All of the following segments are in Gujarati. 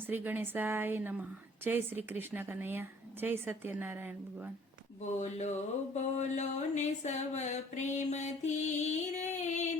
શ્રી ગણેશાય નમઃ। જય શ્રી કૃષ્ણ કનૈયા, જય સત્યનારાયણ ભગવાન। બોલો બોલો ને સવ પ્રેમથી રે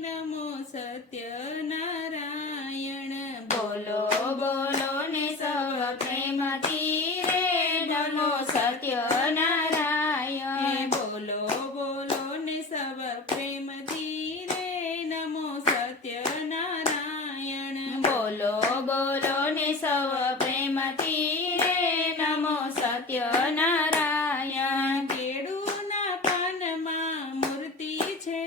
નમો સત્યનારાયણ। બોલો બોલો ને સવ પ્રેમથી રે નમો સત્યનારાયણ। બોલો બોલો ને સવ પ્રેમથી રે નમો સત્યનારાયણ। બોલો બોલો ને સવ પ્રેમથી રે નમો સત્યનારાયણ। કેળુના પાનમાં મૂર્તિ છે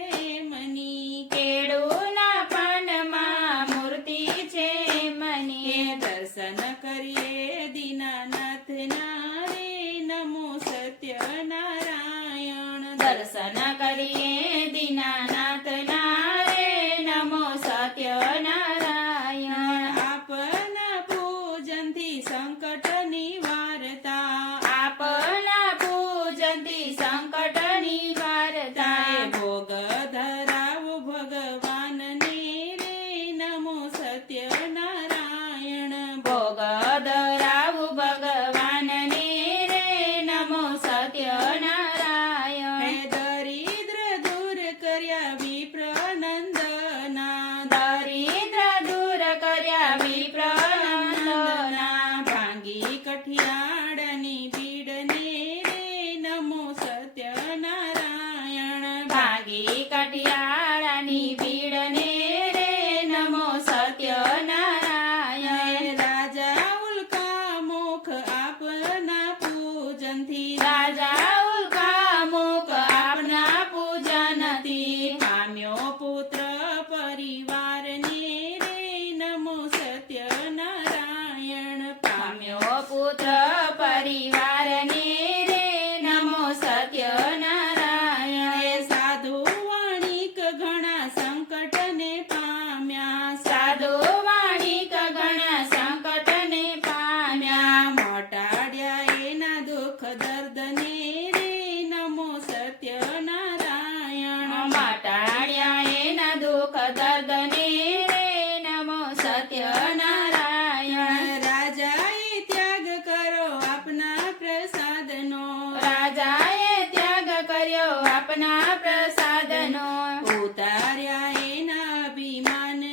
મની, કેળુના પાનમાં મૂર્તિ છે મની। દર્શન કરીએ દીનાનાથના રે નમો સત્યનારાયણ। દર્શન કરીએ દીનાનાથના રે નમો સત્યનારાયણ। આપના પૂજનથી સંકટ નિવારતા, આપના પૂજનથી સંકટ નિવારતા। ભોગ ધરાવો ભગવાનને રે નમો સત્યનારાયણ। ભોગ ધરાવું ભગવાનને રે નમો સત્યનારાયણ। દરિદ્ર દૂર કર્યા વિપ્રનંદના, દરિદ્ર દૂર કર્યા વિપ્રનંદના। ભાંગી કઠિયાળની પીડને રે નમો સત્યનારાયણ। ભાગી કઠિયાળની પીડને રે નમો સત્યનારાયણ। રાજા ઉલ્કા મુખ આપના પૂજનથી, રાજા ઉલ્કામુખ આપના પૂજનથી પામ્યો પુત્ર પરિવારને રે નમો સત્યનારાયણ। પામ્યો પુત્ર પરિવારને રે નમો સત્યનારાયણ। સાધુ વાણિક ઘણા સંકટને પામ્યા, સાધુ વાણિક ઘણા સંકટને પામ્યા। મટાડ્યા એના દુઃખ દર્દને રે નમો સત્યનારાયણ। મટાડ્યા એના દુઃખ દર્દને રે નમો સત્યનારાયણ। રાજાએ ત્યાગ કરો આપના પ્રસાદનો, રાજાએ ત્યાગ કર્યો આપના પ્રસાદનો। ઉતાર્યા એના અભિમાનને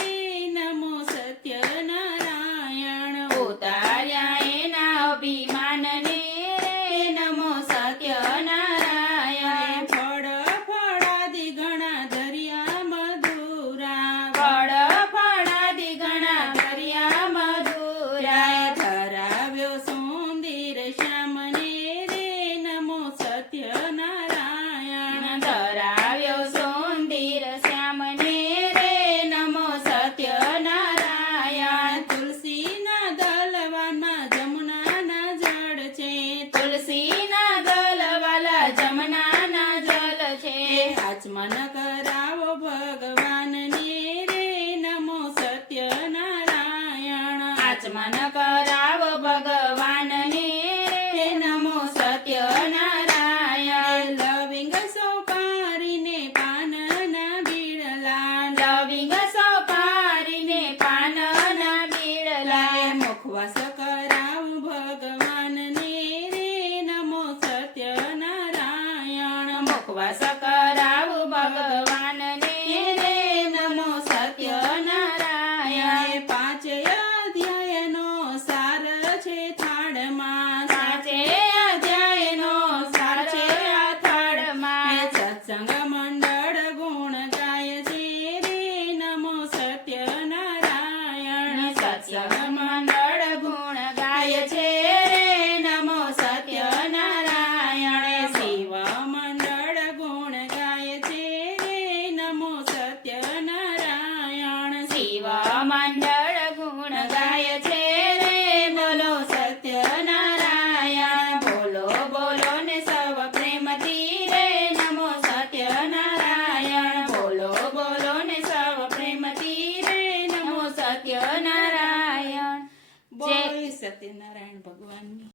રે નમો સત્યનારાયણ। ઉતાર્યા એના અભિમાનને રે નમો સત્યનારાયણ। ફળ ફળાદિ ઘણા દરિયા મધુરા, ફળ ફળાદિ ઘણા દરિયા મધુરા। ધરાવ્યો સુંદર શ્યામને રે નમો સત્યનારાયણ। ધરાવ્યો સુંદર શ્યામને રે નમો સત્યનારાયણ। તુલસીના દલવામાં જમુનાના જળ છે, તુલસીના દલવાલા જમનાના જલ છે। આચમન કરાવો ભગવાનને રે નમો સત્યનારાયણ। આચમન કરાવો ભગવાનને રે નમો સત્યનારાયણ। લવિંગ સોપારીને પાનના બીડલા, લવિંગ સોપારીને પાનના બીડલા। મુખવાસ કરાવું ભગવાનને રે નમો સત્યનારાયણ। મુખવાસ